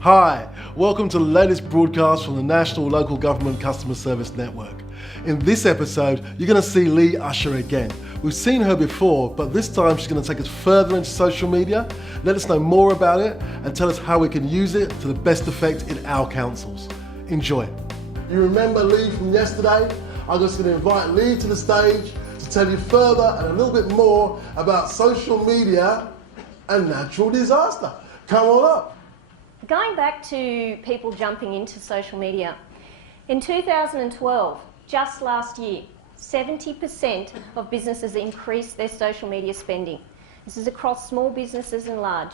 Hi, welcome to the latest broadcast from the National Local Government Customer Service Network. In this episode, you're going to see Lee Ussher again. We've seen her before, but this time she's going to take us further into social media, let us know more about it, and tell us how we can use it to the best effect in our councils. Enjoy. You remember Lee from yesterday? I'm just going to invite Lee to the stage to tell you further and a little bit more about social media and natural disaster. Come on up. Going back to people jumping into social media, in 2012, just last year, 70% of businesses increased their social media spending. This is across small businesses and large.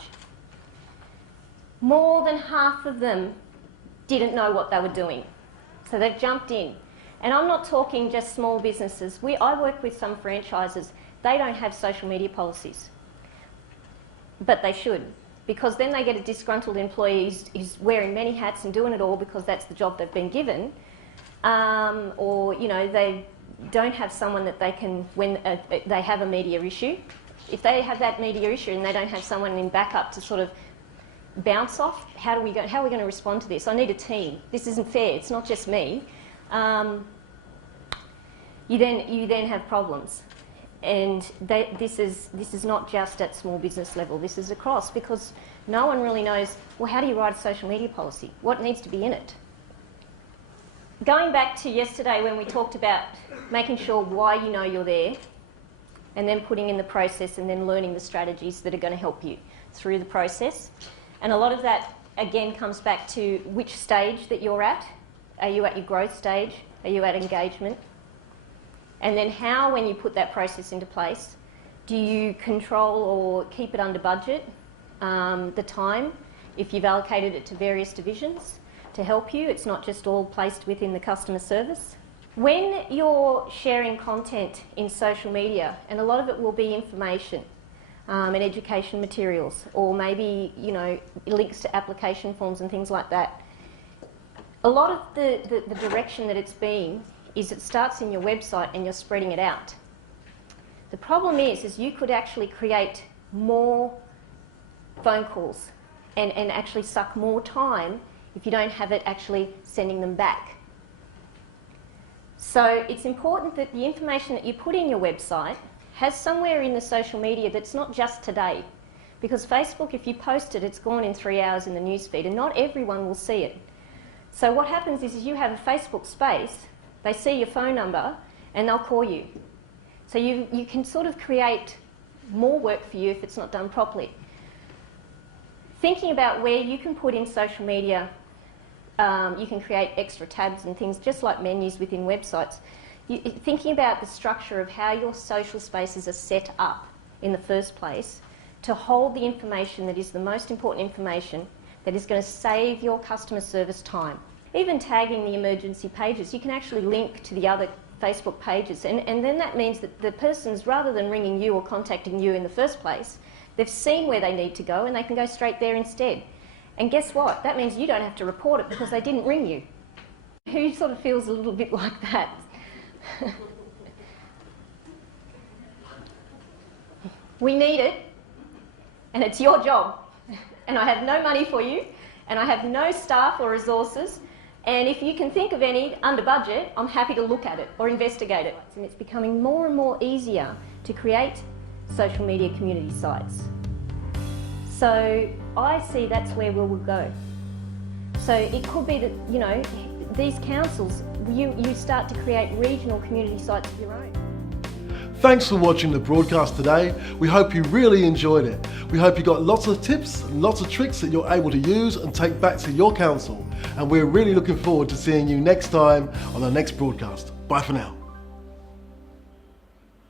More than half of them didn't know what they were doing, so they've jumped in. And I'm not talking just small businesses. I work with some franchises. They don't have social media policies, but they should. Because then they get a disgruntled employee who's wearing many hats and doing it all because that's the job they've been given, or they don't have someone that they can, when they have a media issue, if they have that media issue and they don't have someone in backup to sort of bounce off, how are we going to respond to this? I need a team. This isn't fair. It's not just me. You then have problems. And this is not just at small business level, this is across, because no one really knows, well, how do you write a social media policy? What needs to be in it? Going back to yesterday when we talked about making sure why you know you're there, and then putting in the process and then learning the strategies that are going to help you through the process. And a lot of that, again, comes back to which stage that you're at. Are you at your growth stage? Are you at engagement? And then how, when you put that process into place, do you control or keep it under budget, the time, if you've allocated it to various divisions to help you? It's not just all placed within the customer service. When you're sharing content in social media, and a lot of it will be information and education materials, or maybe links to application forms and things like that, a lot of the direction that it's been is it starts in your website and you're spreading it out. The problem is you could actually create more phone calls and actually suck more time if you don't have it actually sending them back. So it's important that the information that you put in your website has somewhere in the social media that's not just today. Because Facebook, if you post it, it's gone in 3 hours in the newsfeed and not everyone will see it. So what happens is you have a Facebook space, they see your phone number and they'll call you. So you can sort of create more work for you if it's not done properly. Thinking about where you can put in social media, you can create extra tabs and things just like menus within websites. Thinking about the structure of how your social spaces are set up in the first place to hold the information that is the most important information that is going to save your customer service time. Even tagging the emergency pages, you can actually link to the other Facebook pages, and then that means that the person's, rather than ringing you or contacting you in the first place, they've seen where they need to go and they can go straight there instead. And guess what? That means you don't have to report it because they didn't ring you. Who sort of feels a little bit like that? We need it, and it's your job. And I have no money for you, and I have no staff or resources. And if you can think of any under budget, I'm happy to look at it or investigate it. And it's becoming more and more easier to create social media community sites. So I see that's where we will go. So it could be that, these councils, you start to create regional community sites of your own. Thanks for watching the broadcast today. We hope you really enjoyed it. We hope you got lots of tips and lots of tricks that you're able to use and take back to your council. And we're really looking forward to seeing you next time on the next broadcast. Bye for now.